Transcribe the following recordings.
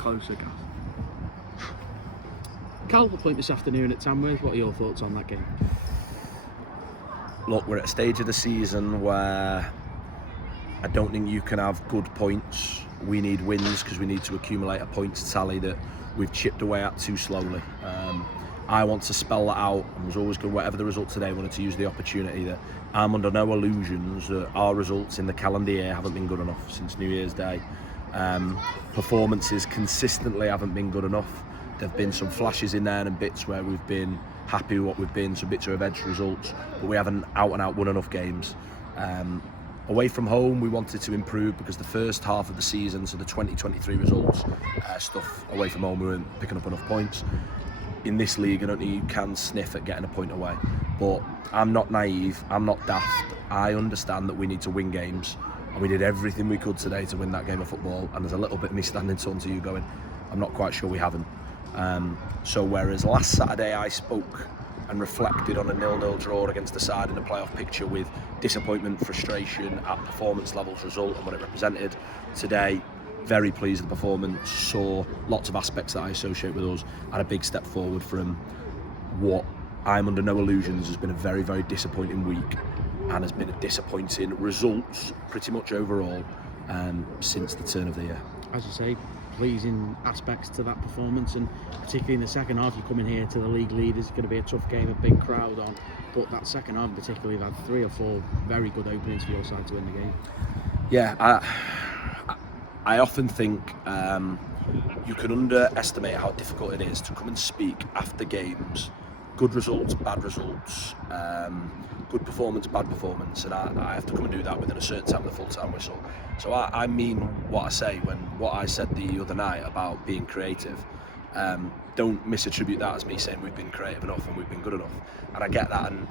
Closer, Gav. Cal, a point this afternoon at Tamworth. What are your thoughts on that game? Look, we're at a stage of the season where I don't think you can have good points. We need wins because we need to accumulate a points tally that we've chipped away at too slowly. I want to spell that out and was always good, whatever the result today, I wanted to use the opportunity that I'm under no illusions that our results in the calendar year haven't been good enough since New Year's Day. Performances consistently haven't been good enough. There have been some flashes in there and bits where we've been happy with what we've been, some bits of edge results, but we haven't out and out won enough games. Away from home, we wanted to improve because the first half of the season, so the 2023 results, stuff away from home, we weren't picking up enough points. In this league, I don't think you can sniff at getting a point away. But I'm not naive, I'm not daft. I understand that we need to win games, and we did everything we could today to win that game of football, and there's a little bit of me standing to you going, I'm not quite sure we haven't. So whereas last Saturday I spoke and reflected on a 0-0 draw against the side in the playoff picture with disappointment, frustration at performance levels, result and what it represented, today very pleased with the performance, saw lots of aspects that I associate with us, and a big step forward from what I'm under no illusions has been a very, very disappointing week and has been a disappointing results pretty much overall since the turn of the year. As you say, pleasing aspects to that performance, and particularly in the second half, you come in here to the league leaders, it's going to be a tough game, a big crowd on, but that second half particularly, you've had 3 or 4 very good openings for your side to win the game. Yeah, I often think you can underestimate how difficult it is to come and speak after games, good results, bad results, good performance, bad performance, and I have to come and do that within a certain time of the full-time whistle. So I mean what I say when what I said the other night about being creative. Don't misattribute that as me saying we've been creative enough and we've been good enough. And I get that, and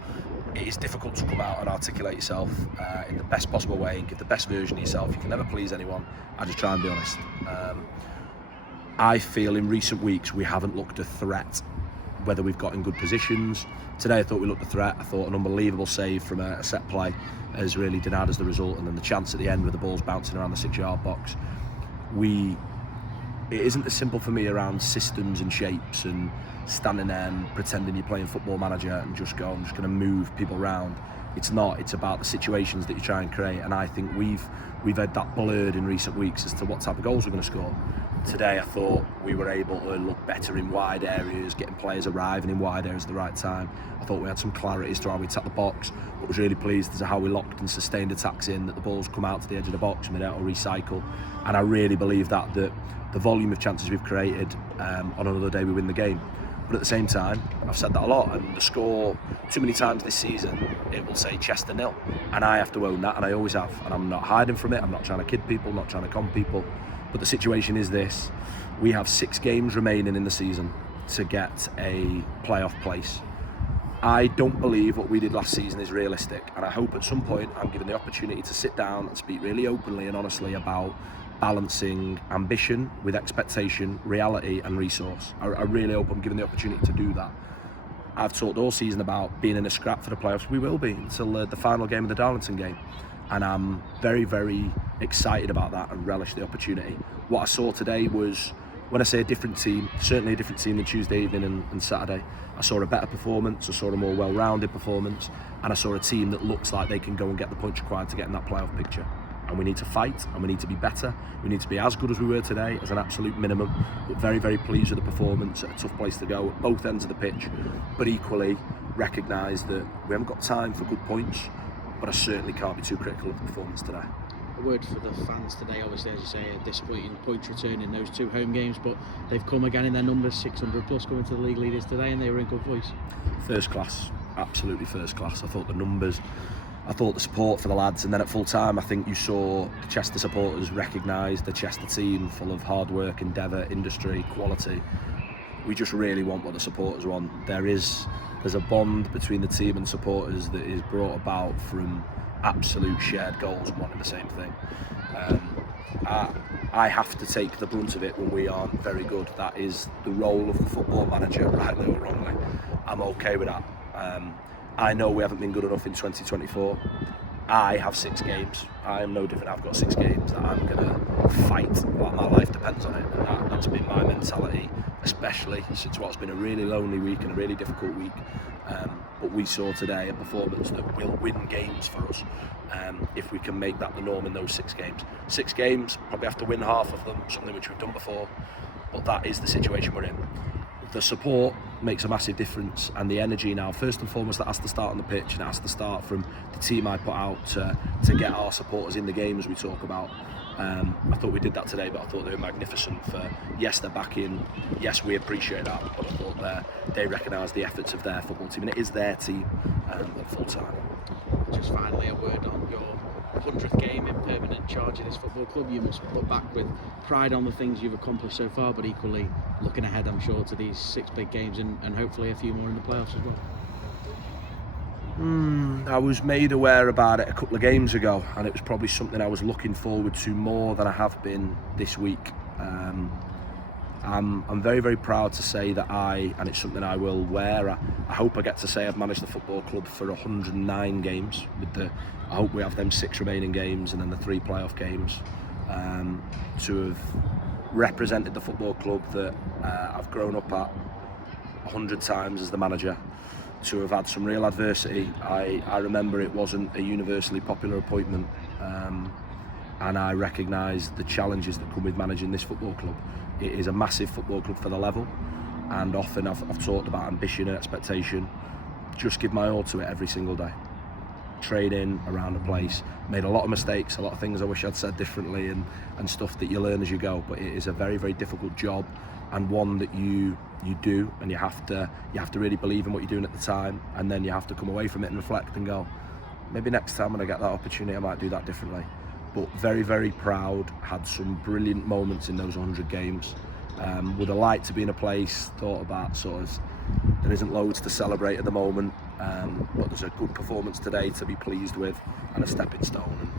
it is difficult to come out and articulate yourself in the best possible way and give the best version of yourself. You can never please anyone. I just try and be honest. I feel in recent weeks we haven't looked a threat, whether we've got in good positions. Today I thought we looked a threat. I thought an unbelievable save from a set play has really denied us the result, and then the chance at the end with the balls bouncing around the 6-yard box. It isn't as simple for me around systems and shapes and standing there and pretending you're playing Football Manager and just go, I'm just going to move people around. It's not. It's about the situations that you try and create, and I think we've had that blurred in recent weeks as to what type of goals we're going to score. Today I thought we were able to look better in wide areas, getting players arriving in wide areas at the right time. I thought we had some clarity as to how we attacked the box, but was really pleased as to how we locked and sustained attacks in, that the balls come out to the edge of the box and we're able to recycle. And I really believe that the volume of chances we've created, on another day we win the game. But at the same time, I've said that a lot, and the score too many times this season, it will say Chester 0, and I have to own that, and I always have, and I'm not hiding from it. I'm not trying to kid people, not trying to con people, but the situation is this: we have 6 games remaining in the season to get a playoff place. I don't believe what we did last season is realistic, and I hope at some point I'm given the opportunity to sit down and speak really openly and honestly about balancing ambition with expectation, reality and resource. I really hope I'm given the opportunity to do that. I've talked all season about being in a scrap for the playoffs. We will be until the final game of the Darlington game, and I'm very, very excited about that and relish the opportunity. What I saw today was, when I say a different team, certainly a different team than Tuesday evening and Saturday. I saw a better performance, I saw a more well-rounded performance, and I saw a team that looks like they can go and get the points required to get in that playoff picture. And we need to fight, and we need to be better. We need to be as good as we were today, as an absolute minimum. But very, very pleased with the performance. A tough place to go at both ends of the pitch, but equally recognise that we haven't got time for good points, but I certainly can't be too critical of the performance today. A word for the fans today, obviously, as you say, a disappointing points return in those 2 home games, but they've come again in their numbers, 600 plus coming to the league leaders today, and they were in good voice. First class, absolutely first class. I thought the numbers, I thought the support for the lads, and then at full time I think you saw the Chester supporters recognise the Chester team full of hard work, endeavour, industry, quality. We just really want what the supporters want. There's a bond between the team and supporters that is brought about from absolute shared goals and wanting the same thing. I have to take the brunt of it when we aren't very good. That is the role of the Football Manager, rightly or wrongly. I'm okay with that. I know we haven't been good enough in 2024. I have 6 games. I am no different. I've got 6 games that I'm going to fight like my life depends on it, and that's been my mentality, especially since what's been a really lonely week and a really difficult week. But we saw today a performance that will win games for us if we can make that the norm in those 6 games. 6 games, probably have to win half of them, something which we've done before, but that is the situation we're in. The support makes a massive difference, and the energy now, first and foremost, that has to start on the pitch, and it has to start from the team I put out to get our supporters in the games we talk about. I thought we did that today, but I thought they were magnificent for, yes, they're back in, yes, we appreciate that, but I thought they recognise the efforts of their football team, and it is their team at full time. Just finally, a word on your 100th game in permanent charge of this football club. You must look back with pride on the things you've accomplished so far, but equally looking ahead, I'm sure, to these 6 big games and hopefully a few more in the playoffs as well. I was made aware about it a couple of games ago, and it was probably something I was looking forward to more than I have been this week. I'm very, very proud to say that and it's something I will wear, I hope I get to say I've managed the football club for 109 games. I hope we have them 6 remaining games and then the 3 playoff games, to have represented the football club that I've grown up at 100 times as the manager, to have had some real adversity. I remember it wasn't a universally popular appointment, and I recognise the challenges that come with managing this football club. It is a massive football club for the level, and often I've talked about ambition and expectation. Just give my all to it every single day. Training around the place, made a lot of mistakes, a lot of things I wish I'd said differently, and stuff that you learn as you go, but it is a very, very difficult job, and one that you do, and you have to really believe in what you're doing at the time, and then you have to come away from it and reflect and go, maybe next time when I get that opportunity I might do that differently. But very, very proud, had some brilliant moments in those 100 games. Would have liked to be in a place, thought about sort of, there isn't loads to celebrate at the moment, but there's a good performance today to be pleased with, and a stepping stone. And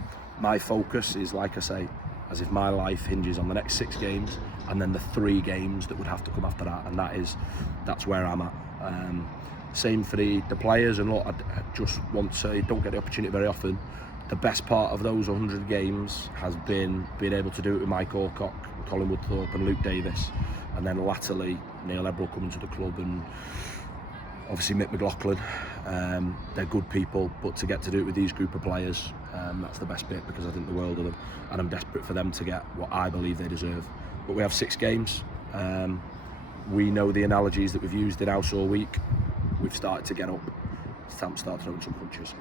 my focus is, like I say, as if my life hinges on the next 6 games and then the 3 games that would have to come after that, and that's where I'm at. Same for the players, and look, I just want to say, don't get the opportunity very often. The best part of those 100 games has been being able to do it with Mike Alcock, Colin Woodthorpe and Luke Davis, and then latterly Neil Ebrell coming to the club, and obviously Mick McLaughlin. They're good people, but to get to do it with these group of players, that's the best bit, because I think the world of them, and I'm desperate for them to get what I believe they deserve. But we have 6 games. We know the analogies that we've used in house all week. We've started to get up. It's time to start throwing some punches.